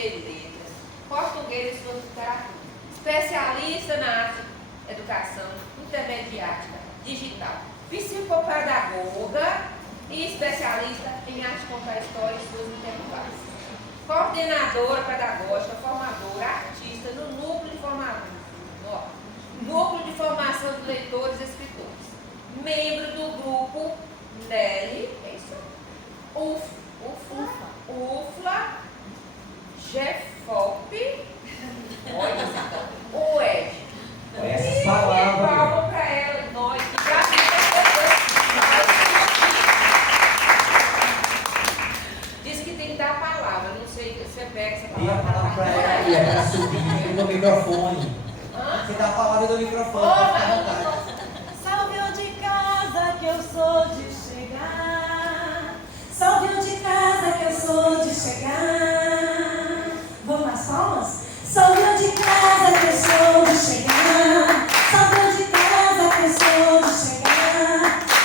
Bachiller em letras, português e sua literatura, especialista na arte, educação, intermediática, digital, psicopedagoga e especialista em arte contar história e suas interfaces. Coordenadora pedagógica, formadora, artista no núcleo de formação de leitores e escritores. Membro do grupo NELI, é isso? UFLA, GEFOP, olha o Ed. Essas palavras. Palma para ela, nós, que já diz que tem que dar a palavra, não sei se você pega essa palavra. Dê a palavra para ela e é para subir no microfone. Você dá a palavra do microfone. Salve o de casa que eu sou de chegar. Salve o de casa que eu sou de chegar. Vamos nas palmas? Salve o de casa que eu sou de chegar. Salve o de casa que eu sou de chegar.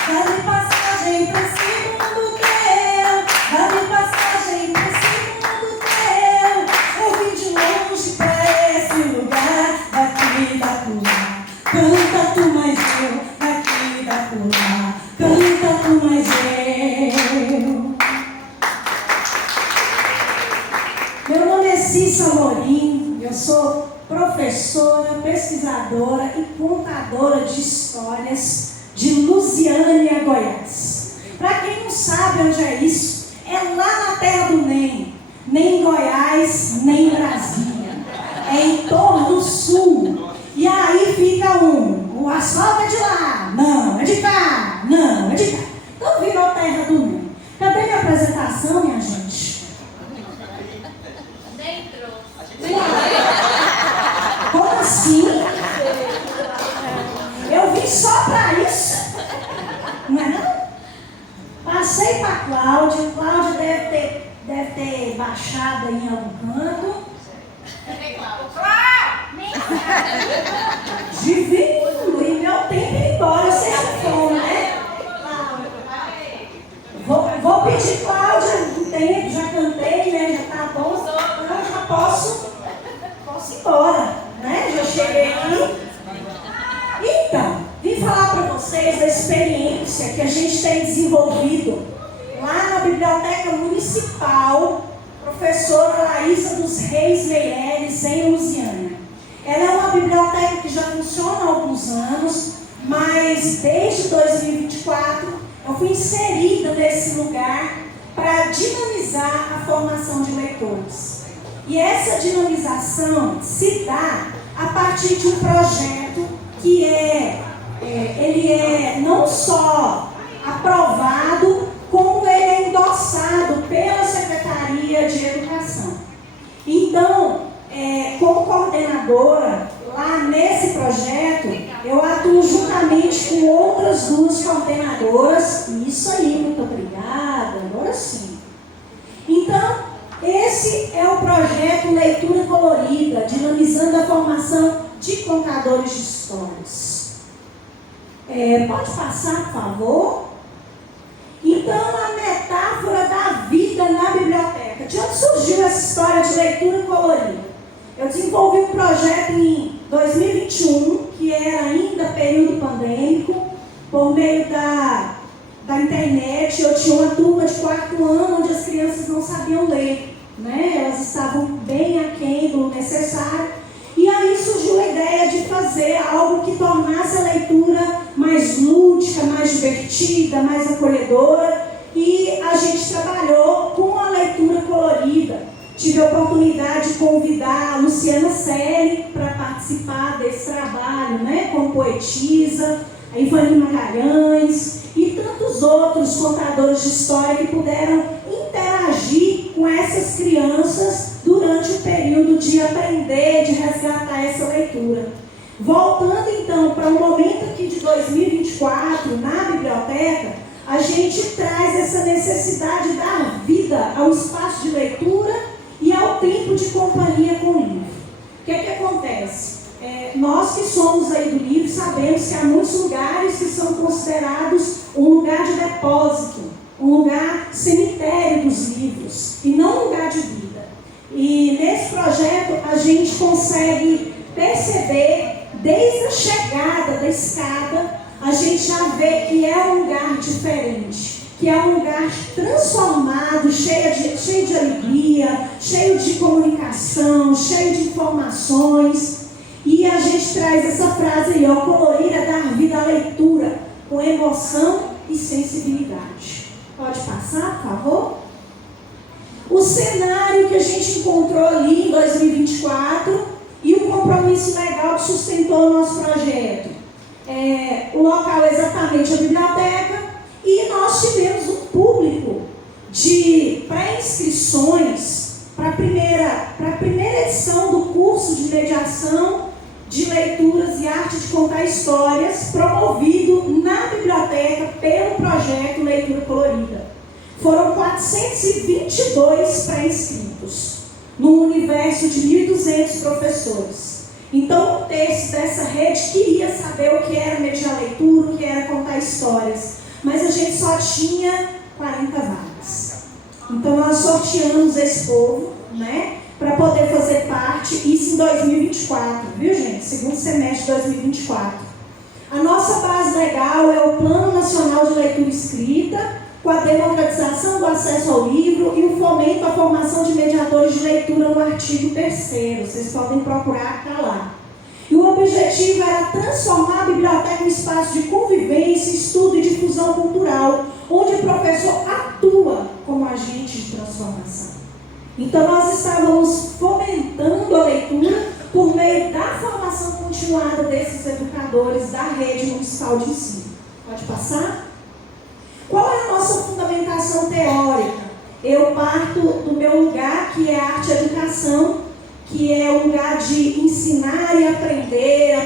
Dá-me passagem pra esse mundo teu. Dá-me passagem pra esse mundo teu. Eu vim de longe pra esse lugar. Daqui da pular, canta tu mais eu. Daqui da pular, canta tu mais eu. Meu nome é Cissa Amorim, eu sou professora, pesquisadora e contadora de histórias de Lusiânia, Goiás. Para quem não sabe onde é isso, é lá na terra do NEM, nem em Goiás, nem em Brasília. É em torno do sul. E aí fica o asfalto é de lá, não, é de cá, não, é de cá. Então virou terra do NEM. Cadê minha apresentação, minha gente? Nem trouxe. Como assim? Eu vim só para isso? Não é não? Passei para a Cláudia. Cláudia deve ter baixado aí em algum canto. Divino, e meu tempo ir embora, vocês foram, né? Vou pedir Cláudia um tempo, já cantei, né? Já tá bom, então já posso ir embora, né? Já cheguei aqui. Então, vim falar para vocês da experiência que a gente tem desenvolvido lá na Biblioteca Municipal, professora Laísa dos Reis Meireles, em Lusiânia. Ela é uma biblioteca que já funciona há alguns anos, mas desde 2024 eu fui inserida nesse lugar para dinamizar a formação de leitores. E essa dinamização se dá a partir de um projeto que ele é não só aprovado, como ele é endossado pela Secretaria de Educação. Então, como coordenadora, lá nesse projeto, eu atuo juntamente com outras duas coordenadoras. Isso aí, muito obrigada, agora sim. Então, esse é o projeto Leitura Colorida, dinamizando a formação de contadores de histórias. Pode passar, por favor? Então, a metáfora da vida na biblioteca. De onde surgiu essa história de leitura colorida? Eu desenvolvi um projeto em 2021, que era ainda período pandêmico, por meio da internet. Eu tinha uma turma de 4º ano, onde as crianças não sabiam ler, né? Elas estavam bem aquém do necessário. E aí surgiu a ideia de fazer algo que tornasse a leitura mais lúdica, mais divertida, mais acolhedora. E a gente trabalhou com a leitura colorida. Tive a oportunidade de convidar a Luciana Selle para participar desse trabalho, né? Como poetisa, a Ivani Magalhães e tantos outros contadores de história que puderam interagir com essas crianças durante o período de aprender, de resgatar essa leitura. Voltando então para o momento aqui de 2024, na biblioteca, a gente traz essa necessidade de dar vida ao espaço de leitura e ao tempo de companhia com o livro. O que é que acontece? Nós que somos aí do livro sabemos que há muitos lugares que são considerados um lugar de depósito, um lugar cemitério dos livros, e não um lugar de vida. E nesse projeto a gente consegue perceber, desde a chegada da escada, a gente já vê que é um lugar diferente, que é um lugar transformado, cheio de alegria, cheio de comunicação, cheio de informações. E a gente traz essa frase aí, ó, colorir é dar vida à leitura, com emoção e sensibilidade. Pode passar, por favor? O cenário que a gente encontrou ali em 2024 e o compromisso legal que sustentou o nosso projeto. O local é exatamente a biblioteca e nós tivemos um público de pré-inscrições para a primeira edição do curso de mediação de leituras e arte de contar histórias, promovido na biblioteca pelo projeto Leitura Colorida. Foram 422 pré-inscritos, num universo de 1.200 professores. Então, o texto dessa rede queria saber o que era mediar leitura, o que era contar histórias, mas a gente só tinha 40 vagas. Então, nós sorteamos esse povo, né, para poder fazer parte, isso em 2024, viu, gente? Segundo semestre de 2024. A nossa base legal é o Plano Nacional de Leitura Escrita, com a democratização do acesso ao livro e o fomento à formação de mediadores de leitura no artigo 3º. Vocês podem procurar, está lá. E o objetivo era transformar a biblioteca em um espaço de convivência, estudo e difusão cultural, onde o professor atua como agente de transformação. Então, nós estávamos fomentando a leitura por meio da formação continuada desses educadores da rede municipal de ensino. Pode passar? Qual é a nossa fundamentação teórica? Eu parto do meu lugar, que é arte e educação, que é o lugar de ensinar e aprender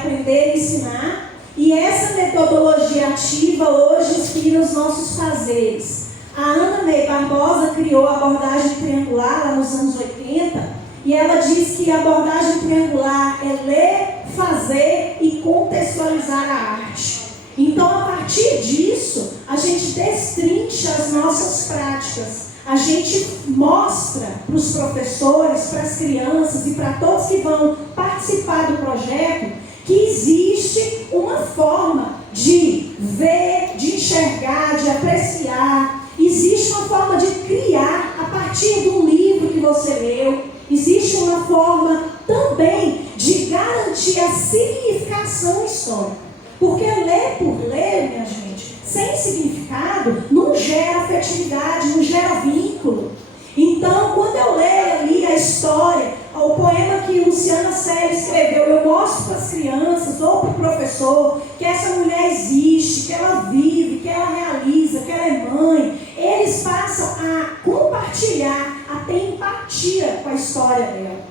e ensinar. E essa metodologia ativa hoje inspira os nossos fazeres. A Ana May Barbosa criou a abordagem triangular lá nos anos 80, e ela diz que a abordagem triangular é ler, fazer e contextualizar a arte. Então, a partir disso, a gente destrincha as nossas práticas. A gente mostra para os professores, para as crianças e para todos que vão participar do projeto que existe uma forma de ver, de enxergar, de apreciar. Existe uma forma de criar a partir do livro que você leu. Existe uma forma também de garantir a significação histórica. Porque ler por ler, minha gente, sem significado, não gera afetividade, não gera vínculo. Então, quando eu leio ali a história, o poema que Luciana Selle escreveu, eu mostro para as crianças ou para o professor que essa mulher existe, que ela vive, que ela realiza, que ela é mãe. Eles passam a compartilhar, a ter empatia com a história dela.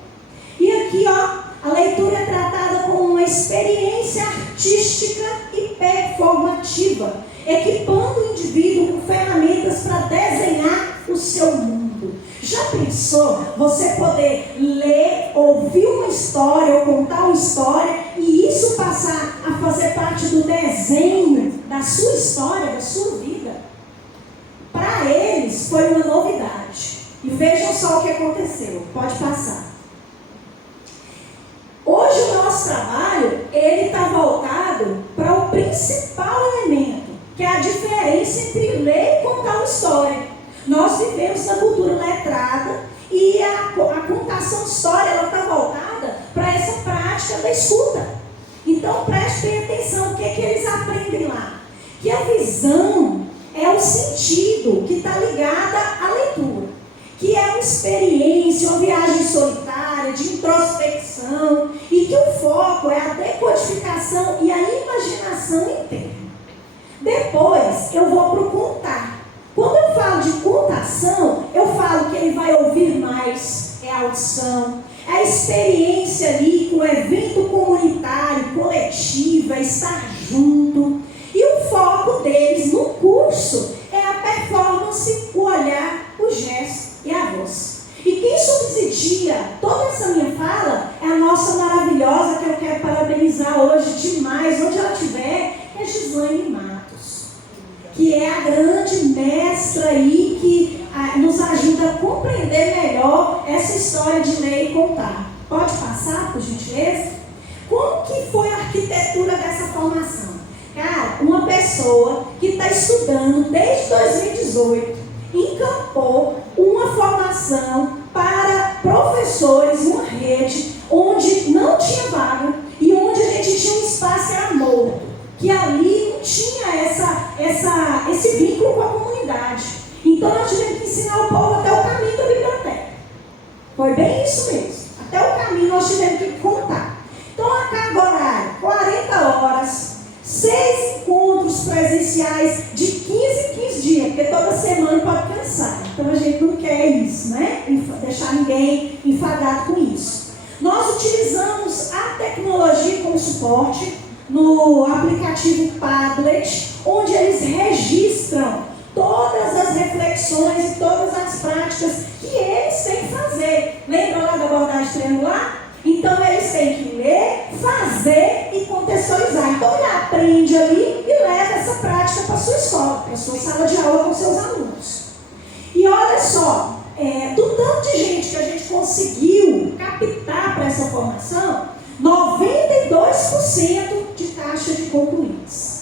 E aqui, ó, a leitura é tratada como uma experiência artística e performativa, equipando o indivíduo com ferramentas para desenhar o seu mundo. Já pensou você poder ler, ouvir uma história ou contar uma história e isso passar a fazer parte do desenho da sua história, da sua vida? Para eles foi uma novidade. E vejam só o que aconteceu. Pode passar. Hoje o nosso trabalho, ele está voltado para o principal elemento, que é a diferença entre ler e contar uma história. Nós vivemos na cultura letrada e a contação de história, ela está voltada para essa prática da escuta. Então prestem atenção, o que é que eles aprendem lá? Que a visão é o sentido que está ligada à leitura, que é uma experiência, uma viagem solitária, de introspecção, e que o foco é a decodificação e a imaginação interna. Depois eu vou para o contar. Quando eu falo de contação, eu falo que ele vai ouvir mais, é a audição, é a experiência ali com o evento comunitário, coletivo, é estar junto. E o foco deles no curso é a performance, o olhar, o gesto e a voz. E quem subsidia toda essa minha fala é a nossa maravilhosa, que eu quero parabenizar hoje demais, onde ela estiver, é Gislaine Matos, que é a grande mestra aí, que nos ajuda a compreender melhor essa história de ler e contar. Pode passar, por gentileza? Como que foi a arquitetura dessa formação? Cara, uma pessoa que está estudando desde 2018 encampou uma formação para professores, uma rede onde não tinha vaga e onde a gente tinha um espaço era morto, que ali não tinha esse vínculo com a comunidade. Então nós tivemos que ensinar o povo até o caminho da biblioteca. Foi bem isso mesmo. Até o caminho nós tivemos que contar. Então a carga horária, 40 horas, 6 encontros presenciais de 15 em 15 dias, porque toda semana pode cansar. Então a gente não quer isso, né? Deixar ninguém enfadado com isso. Nós utilizamos a tecnologia como suporte no aplicativo Padlet, onde eles registram todas as reflexões e todas as práticas que eles têm que fazer. Lembra lá da abordagem triangular? Então eles têm que ler, fazer e contextualizar. Então ele aprende ali e leva essa prática para a sua escola, para a sua sala de aula com seus alunos. E olha só, do tanto de gente que a gente conseguiu captar para essa formação, 92% de taxa de concluídos.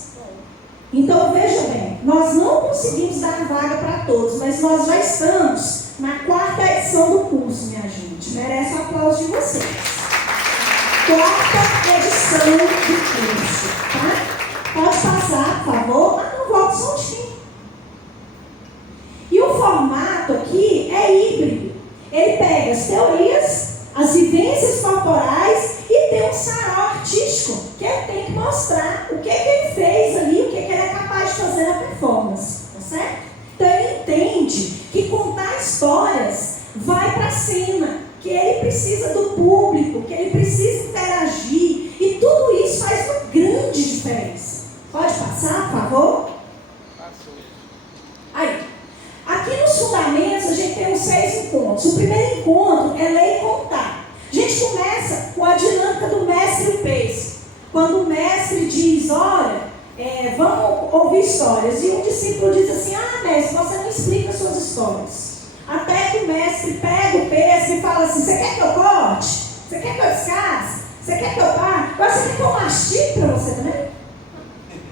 Então veja bem, nós não conseguimos dar vaga para todos, mas nós já estamos na 4ª edição do curso, minha gente. Merece o aplauso de vocês. 4ª edição do curso, tá? Pode passar, por favor. Mas não volta só um pouquinho. E o formato aqui é híbrido. Ele pega as teorias, as vivências corporais e tem um sarau artístico, que ele tem que mostrar o que ele fez ali, o que ele é capaz de fazer na performance, tá certo? Então ele entende que contar histórias vai para a cena, que ele precisa do público, que ele precisa interagir, e tudo isso faz uma grande diferença. Pode passar, por favor? Aí, aqui nos fundamentos a gente tem os 6 encontros. O primeiro encontro é ler e contar. A gente começa com a dinâmica do mestre e o pace. Quando o mestre diz, olha, vamos ouvir histórias, e um discípulo diz assim, mestre, você não explica suas histórias. Até que o mestre pega o peso e fala assim, você quer que eu corte? Você quer que eu descasque? Você quer que eu pare? Agora você quer que eu mastigue para você também?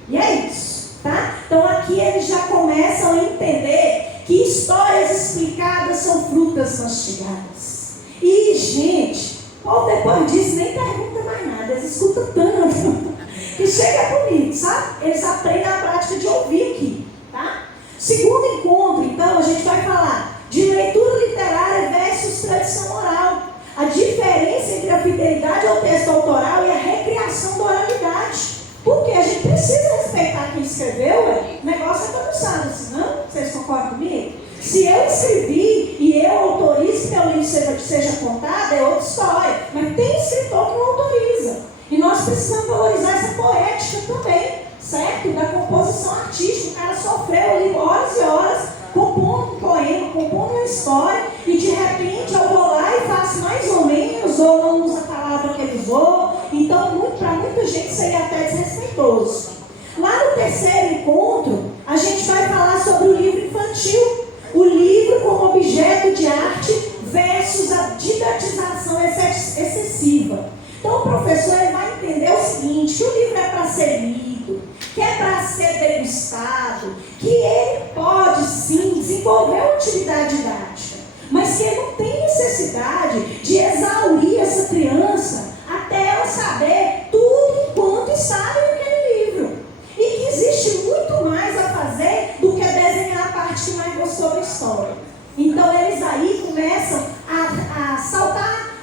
E é isso, tá? Então aqui eles já começam a entender que histórias explicadas são frutas mastigadas. E, gente, o povo depois disso nem pergunta mais nada, eles escutam tanto que chega bonito, sabe? Eles aprendem a prática de ouvir aqui, tá? Segundo encontro, então, a gente vai falar de leitura literária versus tradição oral. A diferença entre a fidelidade ao texto autoral e a recriação da oralidade. Porque a gente precisa respeitar quem escreveu, o negócio é bagunçado, senão, vocês concordam comigo? Se eu escrevi e eu autorizo que meu livro seja contado, é outra história. Mas tem escritor que não autoriza. E nós precisamos valorizar essa poética também, certo? Da composição artística. O cara sofreu ali horas e horas compondo um poema, compondo uma história, e de repente eu vou lá e faço mais ou menos, ou não uso a palavra que ele usou. Então, para muita gente seria até desrespeitoso. Lá no terceiro encontro, a gente vai falar sobre o livro infantil. O livro como objeto de arte versus a didatização excessiva. Então o professor ele vai entender o seguinte, que o livro é para ser lido, que é para ser degustado, que ele pode sim desenvolver uma utilidade didática, mas que ele não tem necessidade de exaurir essa criança até ela saber tudo enquanto está naquele livro. E que existe muito mais a fazer do que desenhar a parte que mais gostou da história. Então eles aí começam a saltar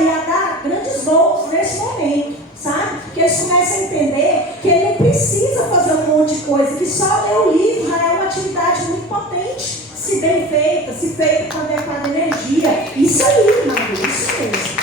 e a dar grandes voos nesse momento, sabe? Porque eles começam a entender que ele não precisa fazer um monte de coisa, que só ler o livro já é uma atividade muito potente, se bem feita, se feita com adequada energia. Isso aí, Maria, isso mesmo.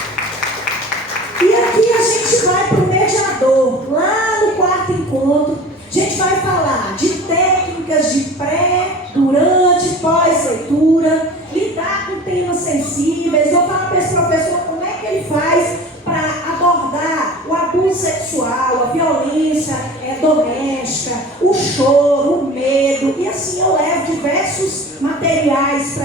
E aqui a gente vai para o mediador, lá no quarto encontro. A gente vai falar de técnicas de pré, durante, pós-leitura, lidar com temas sensíveis. Eu falo para esse professor como é que ele faz para abordar o abuso sexual, a violência doméstica, o choro, o medo. E assim eu levo diversos materiais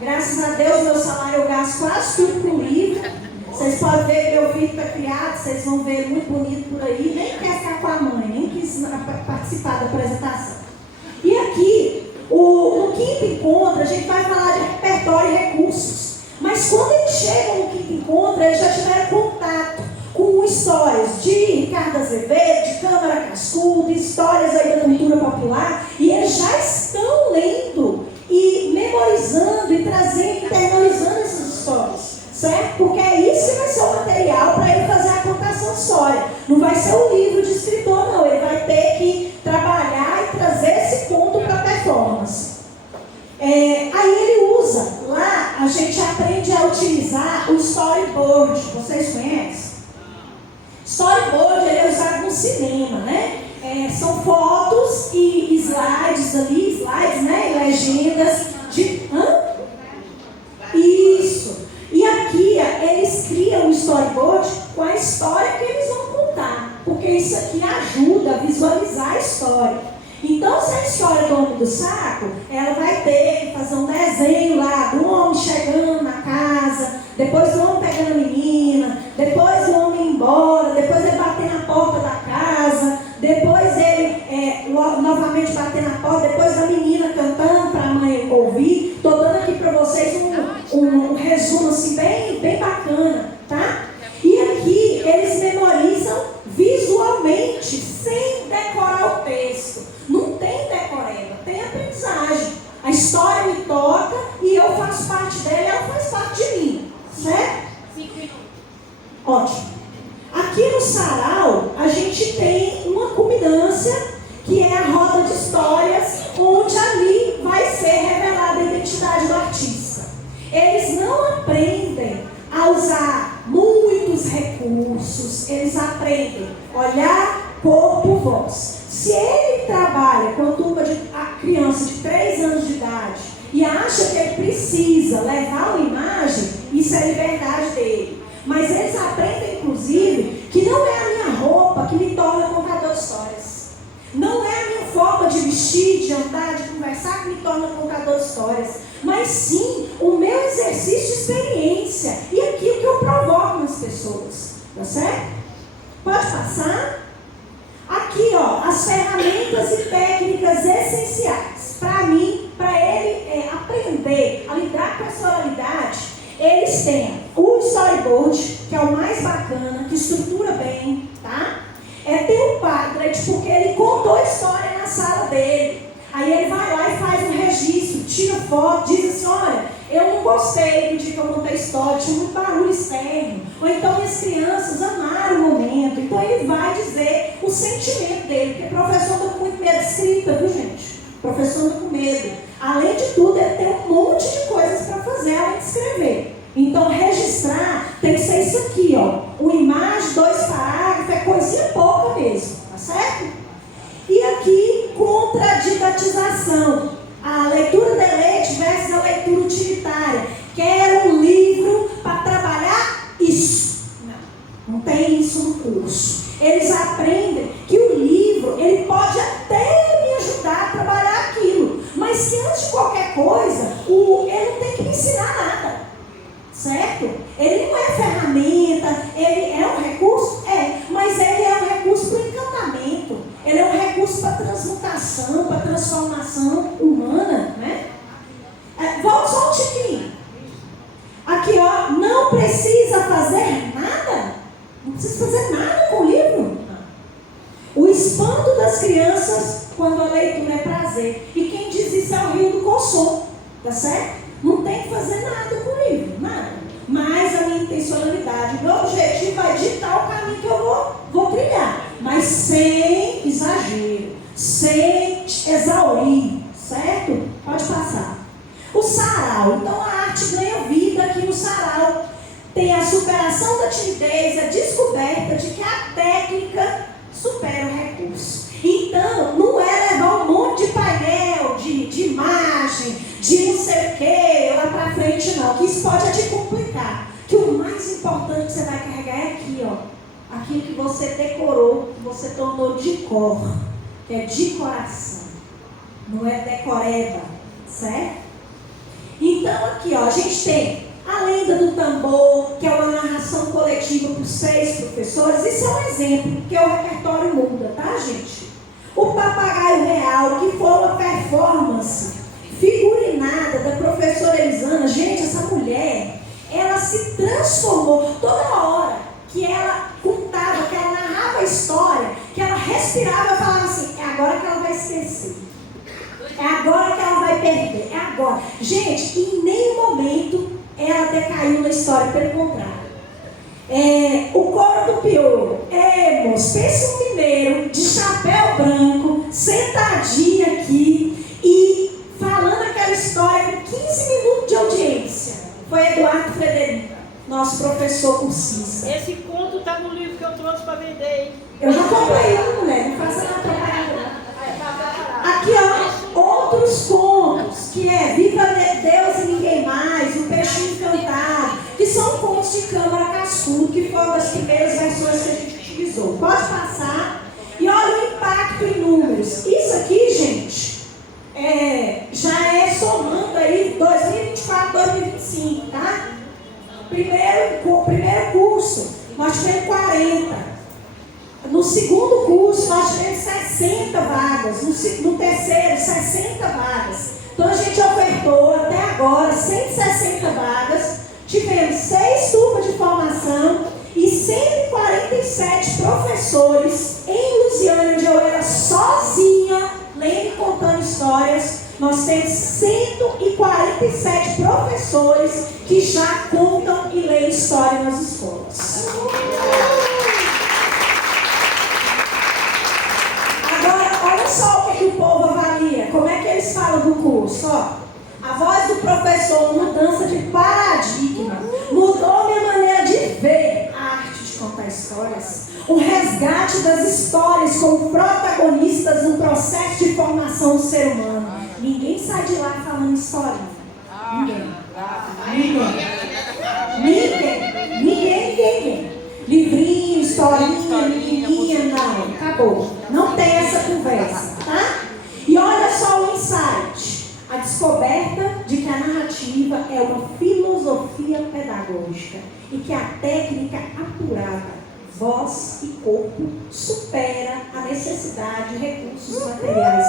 Graças a Deus, meu salário eu gasto quase tudo com livro. Vocês podem ver que meu filho está criado, vocês vão ver muito bonito por aí. Nem quer ficar com a mãe, nem quis participar da apresentação. E aqui, no quinto encontro, a gente vai falar de repertório e recursos. Mas quando eles chegam no quinto encontro, eles já tiveram contato com histórias de Ricardo Azevedo, de Câmara Cascudo, histórias aí da cultura popular. E eles já estão lendo e memorizando e trazendo, internalizando essas histórias. Certo? Porque é isso que vai ser o material para ele fazer a contação de história. Não vai ser um livro de escritor, não. Ele vai ter que trabalhar e trazer esse conto para a performance. Aí ele usa, lá a gente aprende a utilizar o storyboard. Vocês conhecem? Storyboard ele é usado no cinema, né? São fotos e slides ali, né? E legendas de... Isso. E aqui eles criam um storyboard com a história que eles vão contar, porque isso aqui ajuda a visualizar a história. Então, se a história do Homem do Saco, ela vai ter que fazer um desenho lá do homem chegando na casa, depois do homem pegando a menina, depois do homem ir embora, depois ele bater na porta da casa, depois ele novamente bater na porta, depois a menina cantando para a mãe ouvir. Estou dando aqui para vocês um resumo assim bem bacana, tá? E aqui eles memorizam visualmente, sem decorar o texto. Não tem decoreba, tem aprendizagem. A história me toca e eu faço parte dela e ela faz parte de mim, certo? 5 minutos. Ótimo. Aqui no sarau, a gente tem uma culminância, que é a roda de histórias, onde ali vai ser revelada a identidade do artista. Eles não aprendem a usar muitos recursos, eles aprendem olhar, corpo, voz. Se ele trabalha com a criança de 3 anos de idade e acha que ele precisa levar uma imagem, isso é liberdade dele. Mas eles aprendem, inclusive, que não é a minha roupa que me torna contador de histórias. Não é a minha forma de vestir, de andar, de conversar que me torna contador de histórias. Mas sim o meu exercício de experiência e aquilo que eu provoco nas pessoas. Tá certo? Pode passar? Aqui, ó, as ferramentas e técnicas essenciais. Para mim, para ele aprender a lidar com essa oralidade, eles têm o storyboard, que é o mais bacana, que estrutura bem, tá? Tem um Padlet, porque ele contou a história na sala dele. Aí ele vai lá e faz um registro, tira foto, diz assim, olha, eu não gostei do dia que eu contei a história, tinha muito barulho externo. Ou então minhas crianças amaram o momento. Então ele vai dizer o sentimento dele, porque o professor está com muito medo de escrita, viu gente? O professor está com medo. Além de tudo, ele tem um monte de coisas para fazer, além de escrever. Então registrar tem que ser isso aqui, ó. Uma imagem, 2 parágrafos, é coisinha pouca mesmo, tá certo? E aqui, contradidatização. A leitura deleite versus a leitura utilitária. Quero um livro para trabalhar isso. Não tem isso no curso. Eles aprendem que o livro, ele pode até me ajudar a trabalhar aquilo. Mas que antes de qualquer coisa, ele não tem que me ensinar nada. Certo? Ele não é ferramenta, ele é um recurso? Mas ele é um recurso para o encantamento, ele é um recurso para transmutação, para transformação humana, né? Volta só um tiquinho. Aqui, ó, não precisa fazer nada, não precisa fazer nada com o livro. O espanto das crianças quando a leitura é prazer. E quem diz isso é o Rio do Consom, tá certo? Não tem que fazer nada com o livro, nada. Mas a minha intencionalidade, o meu objetivo é ditar o caminho que eu vou trilhar. Mas sem exagero, sem exaurir, certo? Pode passar. O sarau. Então a arte ganha vida aqui no sarau. Tem a superação da timidez, a descoberta de que a técnica supera o recurso. Então, não é levar um monte de painel, de imagem, de não sei o que, lá pra frente não, que isso pode te complicar. Que o mais importante que você vai carregar é aqui, ó. Aquilo que você decorou, que você tornou de cor, que é de coração. Não é decoreba, certo? Então aqui, ó, a gente tem a lenda do tambor, que é uma narração coletiva por 6 professores. Isso é um exemplo, porque o repertório muda, tá, gente? O Papagaio Real, que foi uma performance figurinada da professora Elisana. Gente, essa mulher, ela se transformou toda hora que ela contava, que ela narrava a história, que ela respirava e falava assim: é agora que ela vai esquecer. É agora que ela vai perder. É agora. Gente, em nenhum momento ela decaiu na história, pelo contrário. O coro do pior. Moço, pensa um mineiro de chapéu branco, sentadinho aqui e falando aquela história com 15 minutos de audiência. Foi Eduardo Frederico, nosso professor cursista. Esse conto está no livro que eu trouxe para vender, hein? Eu já comprei, mulher, não faça nada propaganda. Aqui, ó, outros contos, que é Viva Deus e Ninguém Mais, O Peixinho Encantado, que são contos de Câmara Cascudo, que foram das primeiras versões que a gente utilizou. Pode passar. E olha o impacto em números. Isso aqui, gente, já é somando aí 2024, 2025, tá? Primeiro curso, nós tivemos 40. No segundo curso, nós tivemos 60 vagas. No terceiro, 60 vagas. Então, a gente ofertou até agora 160 vagas. Tivemos 6 turmas de formação e 147 professores em Lusiânia, onde eu era sozinha, lendo e contando histórias. Nós temos 147 professores que já contam e leem história nas escolas. Olha só o que o povo avalia. Como é que eles falam do curso? Ó, a voz do professor, mudança de paradigma, mudou minha maneira de ver a arte de contar histórias. Um resgate das histórias como protagonistas no processo de formação do ser humano. Ninguém sai de lá falando história. Ninguém. Livrinho, historinha, menininha, não. Acabou. Não tem essa conversa, tá? E olha só o insight. A descoberta de que a narrativa é uma filosofia pedagógica e que a técnica apurada, voz e corpo, supera a necessidade de recursos materiais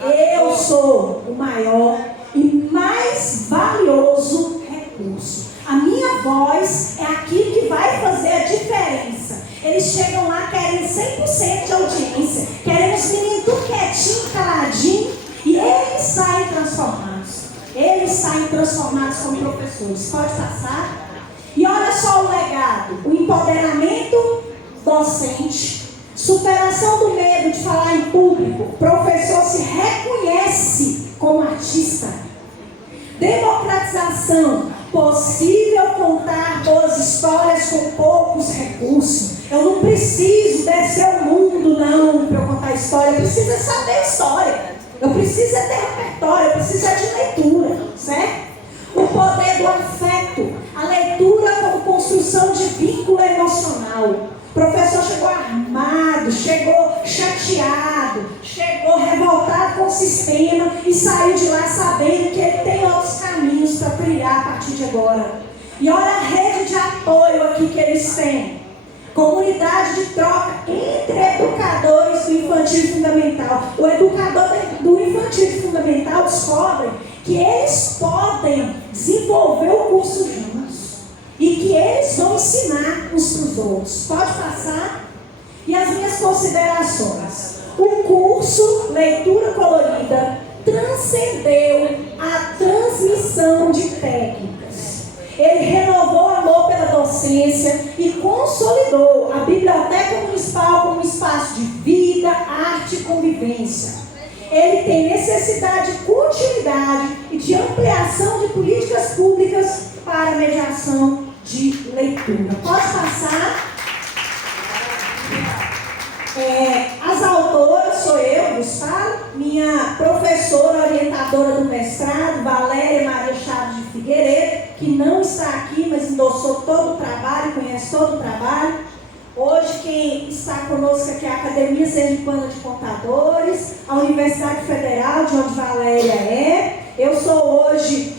caros. Eu sou o maior e mais valioso recurso. A minha voz é aquilo que vai fazer a diferença. Eles chegam lá querendo 100% de audiência, querendo os meninos tudo quietinho, caladinho, e eles saem transformados. Eles saem transformados como professores. Pode passar? E olha só o legado: o empoderamento docente, superação do medo de falar em público. O professor se reconhece como artista. Democratização, possível contar boas histórias com poucos recursos. Eu não preciso descer o mundo, não, para eu contar história. Eu preciso saber a história. Eu preciso ter repertório, eu preciso de leitura, certo? O poder do afeto, a leitura como construção de vínculo emocional. O professor chegou armado, chegou chateado, chegou revoltado com o sistema e saiu de lá sabendo que ele tem outros caminhos para trilhar a partir de agora. E olha a rede de apoio aqui que eles têm. Comunidade de troca entre educadores do infantil fundamental. O educador do infantil fundamental descobre que eles podem desenvolver o curso juntos e que eles vão ensinar uns para os outros. Pode passar? E as minhas considerações. O curso Leitura Colorida transcendeu a transmissão de técnicas. Ele renovou o amor pela docência e consolidou a Biblioteca Municipal como um espaço de vida, arte e convivência. Ele tem necessidade de continuidade e de ampliação de políticas públicas para a mediação de leitura. Pode passar? As autoras sou eu, Gustavo, minha professora orientadora do mestrado, Valéria Maria Chaves de Figueiredo, que não está aqui, mas endossou todo o trabalho, conhece todo o trabalho. Hoje quem está conosco aqui é a Academia Sergipana de Contadores, a Universidade Federal, de onde Valéria é, Eu sou hoje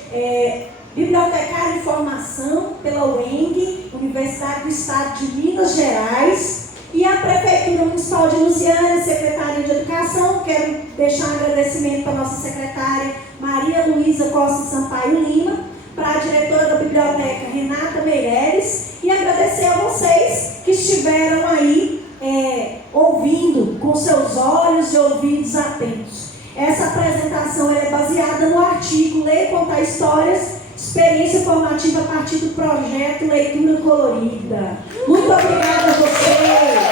bibliotecária em formação pela UENG, Universidade do Estado de Minas Gerais, e a Prefeitura Municipal de Lusiânia, Secretaria de Educação. Quero deixar um agradecimento para a nossa secretária Maria Luísa Costa Sampaio Lima, para a diretora da biblioteca Renata Meireles, e agradecer a vocês que estiveram aí ouvindo com seus olhos e ouvidos atentos. Essa apresentação é baseada no artigo Ler e Contar Histórias, experiência formativa a partir do projeto Leitura Colorida. Muito obrigada a vocês!